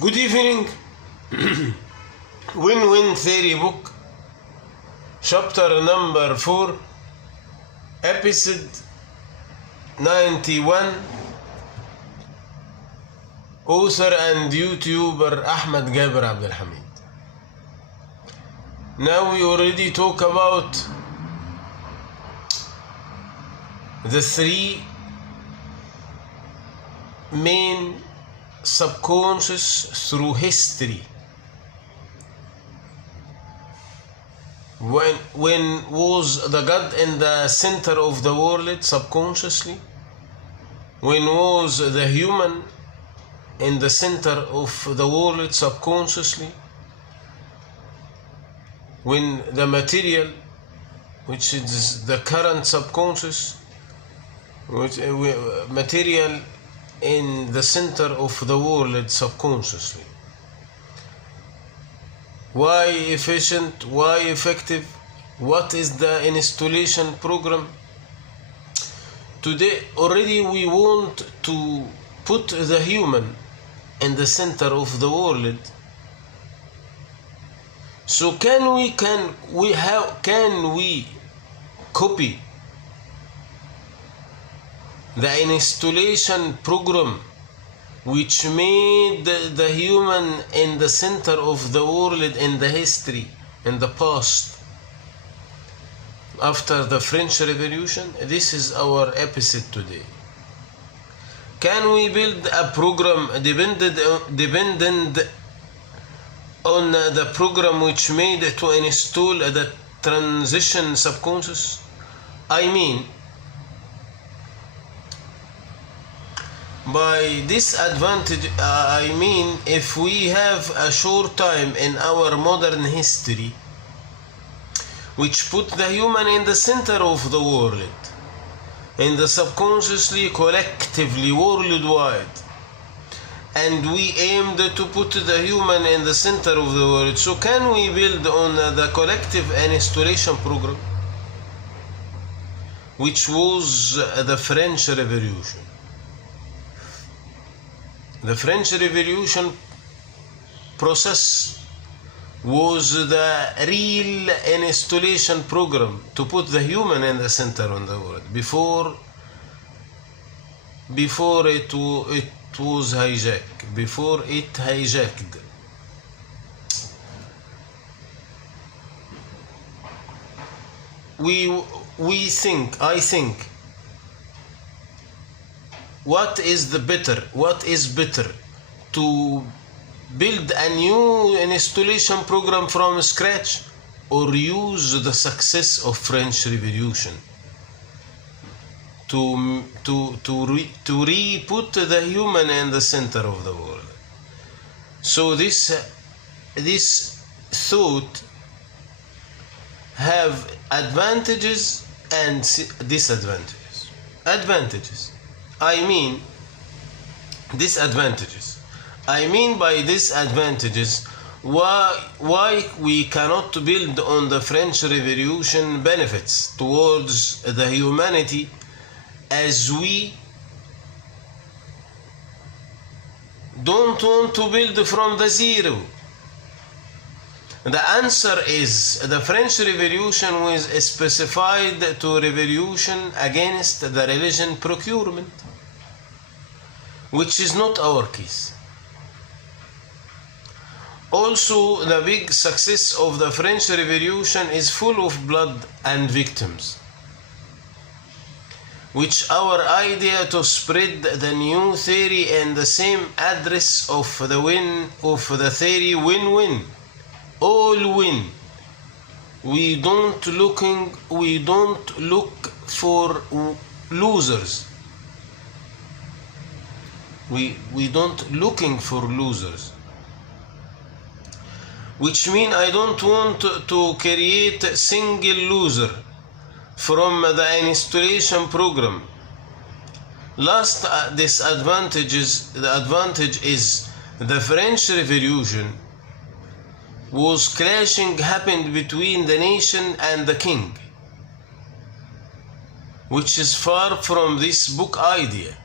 Good evening. Win-Win Theory book, chapter number 4, episode 91. Author and YouTuber Ahmed Gaber Abdelhamid. Now we already talk about the three main subconscious through history. When was the God in the center of the world subconsciously? When was the human in the center of the world subconsciously? When the material, which is the current subconscious, material in the center of the world subconsciously. Why efficient? Why effective? What is the installation program? Today already we want to put the human in the center of the world. So can we copy the installation program which made the human in the center of the world in the history, in the past, after the French Revolution? This is our episode today. Can we build a program dependent on the program which made to install the transition subconscious? I mean, by disadvantage, I mean if we have a short time in our modern history which put the human in the center of the world, in the subconsciously, collectively, worldwide, and we aimed to put the human in the center of the world. So can we build on the collective installation program which was the French Revolution? The French Revolution process was the real installation program to put the human in the center of the world before it was hijacked, before it hijacked. I think what is better to build a new installation program from scratch, or use the success of French Revolution to re-put the human in the center of the world? So this thought have advantages and disadvantages. I mean by disadvantages, why we cannot build on the French Revolution benefits towards the humanity, as we don't want to build from the zero. The answer is the French Revolution was specified to revolution against the religion procurement, which is not our case. Also, the big success of the French Revolution is full of blood and victims, which our idea to spread the new theory and the same address of the theory win-win, all win. We don't look for losers. We don't looking for losers, which mean I don't want to create a single loser from the installation program. Last the advantage is the French Revolution was happened between the nation and the king, which is far from this book idea.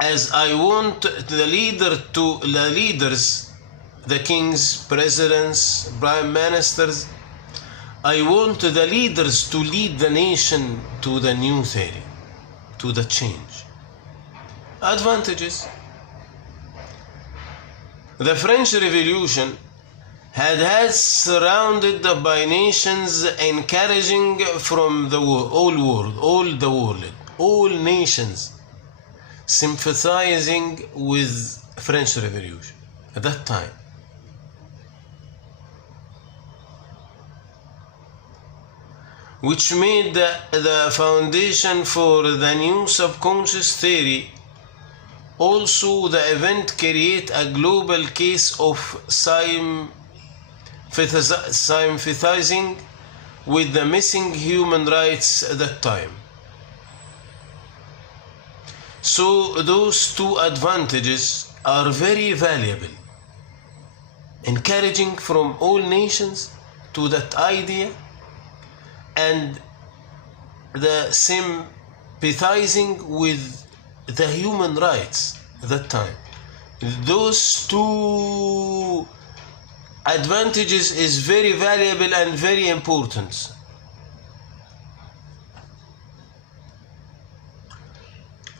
as I want the leaders, the kings, presidents, prime ministers, I want the leaders to lead the nation to the new theory, to the change. Advantages. The French Revolution had surrounded by nations encouraging from the all nations sympathizing with French Revolution at that time. Which made the foundation for the new subconscious theory. Also, the event create a global case of sympathizing with the missing human rights at that time. So those two advantages are very valuable, encouraging from all nations to that idea, and the sympathizing with the human rights at that time. Those two advantages is very valuable and very important.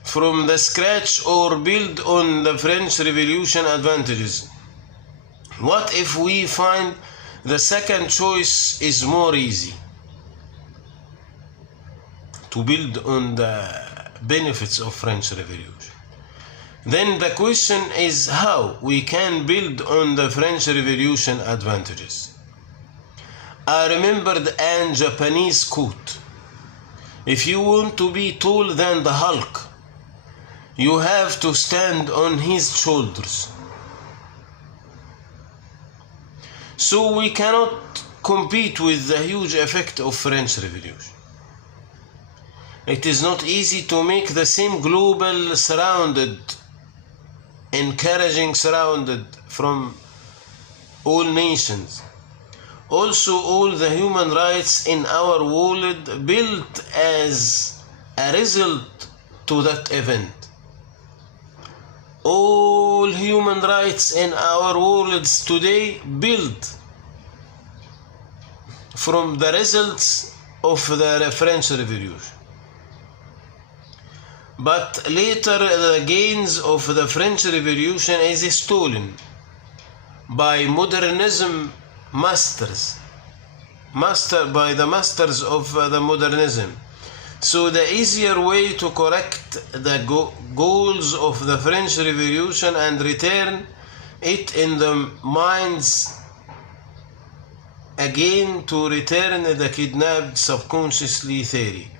From the scratch or build on the French Revolution advantages. What if we find the second choice is more easy? To build on the benefits of French Revolution. Then the question is how we can build on the French Revolution advantages. I remembered a Japanese quote: if you want to be taller than the Hulk, you have to stand on his shoulders. So we cannot compete with the huge effect of French Revolution. It is not easy to make the same global surrounded from all nations. Also, all the human rights in our world built as a result to that event. All human rights in our worlds today built from the results of the French Revolution. But later the gains of the French Revolution is stolen by modernism by the masters of the modernism. So the easier way to correct the goals of the French Revolution and return it in the minds again, to return the kidnapped subconsciously theory.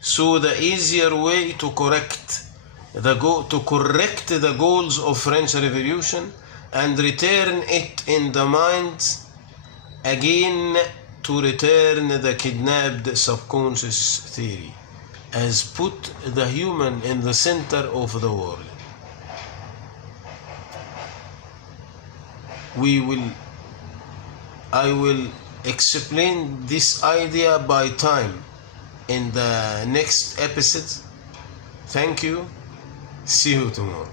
So the easier way to correct the goals of French Revolution and return it in the minds again, to return the kidnapped subconscious theory, as put the human in the center of the world. I will explain this idea by time in the next episode. Thank you. See you tomorrow.